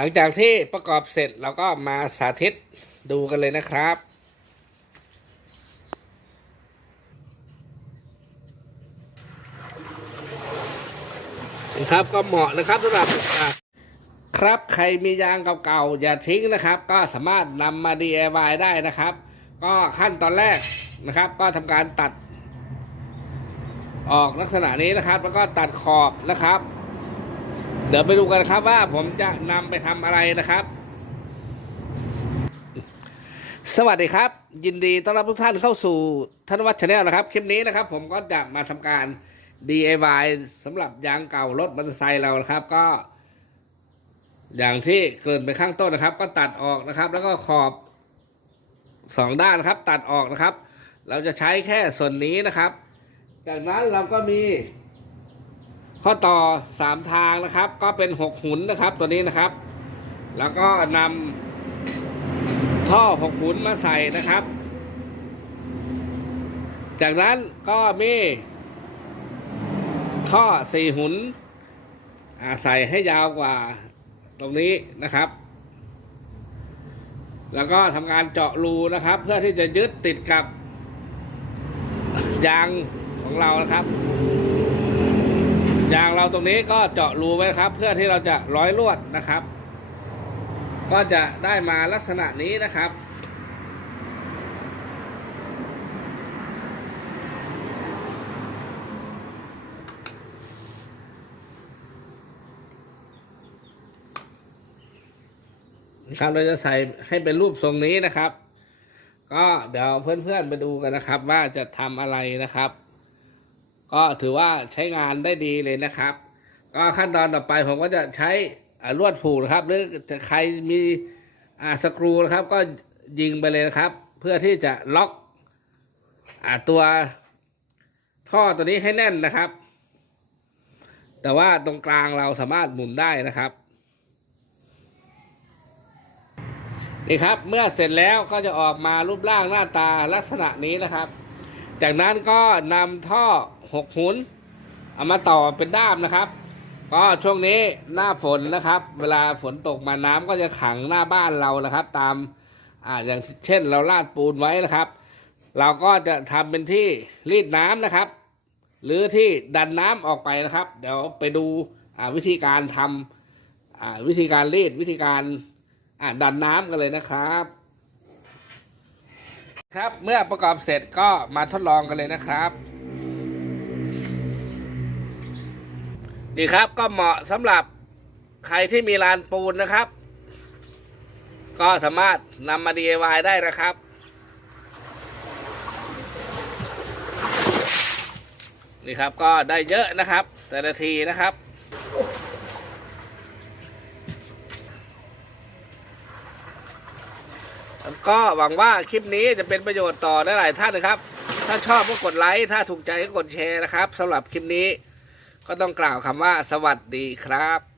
หลังจากที่ประกอบเสร็จเราก็มาสาธิตดูกันเลยนะครับนะครับก็เหมาะนะครับสำหรับครับใครมียางเก่าๆอย่าทิ้งนะครับ ก็สามารถนำมา DIY ได้นะครับ ก็ขั้นตอนแรกนะครับ ก็ทำการตัด ออกลักษณะนี้นะครับ แล้วก็ตัดขอบนะครับ เดี๋ยวไปดูกันครับว่าผมจะนำไปทำอะไรนะครับ สวัสดีครับ ยินดีต้อนรับทุกท่านเข้าสู่ธนวัฒน์ชาแนลนะครับ คลิปนี้นะครับ ผมก็จะมาทำการ DIY สำหรับยางเก่ารถมอเตอร์ไซค์เรานะครับ ก็ อย่างที่เกริ่นไปข้างต้นนะครับ ก็ตัดออกนะครับ แล้วก็ขอบสองด้านนะครับ ตัดออกนะครับ เราจะใช้แค่ส่วนนี้นะครับ จากนั้นเราก็มี ข้อต่อสามทางนะครับ ก็เป็นหกหุนนะครับ ตัวนี้นะครับ แล้วก็นำท่อหกหุนมาใส่นะครับ จากนั้นก็มีท่อสี่หุนใส่ให้ยาวกว่าตรงนี้นะครับ แล้วก็ทำการเจาะรูนะครับ เพื่อที่จะยึดติดกับยางของเรานะครับ ตรงนี้ก็เจาะรูไว้ครับ เพื่อที่เราจะร้อยลวดนะครับ ก็จะได้มาลักษณะนี้นะครับนะครับเราจะใส่ให้เป็นรูปทรงนี้นะครับ ก็เดี๋ยวเพื่อนๆไปดูกันนะครับ ว่าจะทำอะไรนะครับ ก็ถือว่าใช้งานได้ดีเลยนะครับ ก็ขั้นตอนต่อไปผมก็จะใช้ลวดผูกนะครับ หรือใครมีสกรูนะครับ ก็ยิงไปเลยนะครับ เพื่อที่จะล็อกอตัวท่อตัวนี้ให้แน่นนะครับ แต่ว่าตรงกลางเราสามารถหมุนได้นะครับนี่ครับเมื่อเสร็จแล้วก็จะออกมารูปร่างหน้าตาลักษณะนี้นะครับ จากนั้นก็นำท่อ หกหุนเอามาต่อเป็นด้ามนะครับ ก็ช่วงนี้หน้าฝนนะครับ เวลาฝนตกมาน้ำก็จะขังหน้าบ้านเรานะครับ ตามอ่าอย่างเช่นเราลาดปูนไว้นะครับ เราก็จะทำเป็นที่รีดน้ำนะครับ หรือที่ดันน้ำออกไปนะครับ เดี๋ยวไปดูวิธีการทำวิธีการรีดวิธีการดันน้ำกันเลยนะครับ ครับเมื่อประกอบเสร็จก็มาทดลองกันเลยนะครับ นี่ครับก็เหมาะสำหรับใครที่มีลานปูนนะครับ ก็สามารถนำมา DIY ได้นะครับ นี่ครับก็ได้เยอะนะครับ แต่ละทีนะครับก็หวังว่าคลิปนี้จะเป็นประโยชน์ต่อได้หลายท่านนะครับ ถ้าชอบก็กดไลค์ ถ้าถูกใจก็กดแชร์นะครับสำหรับคลิปนี้ ก็ต้องกล่าวคำว่าสวัสดีครับ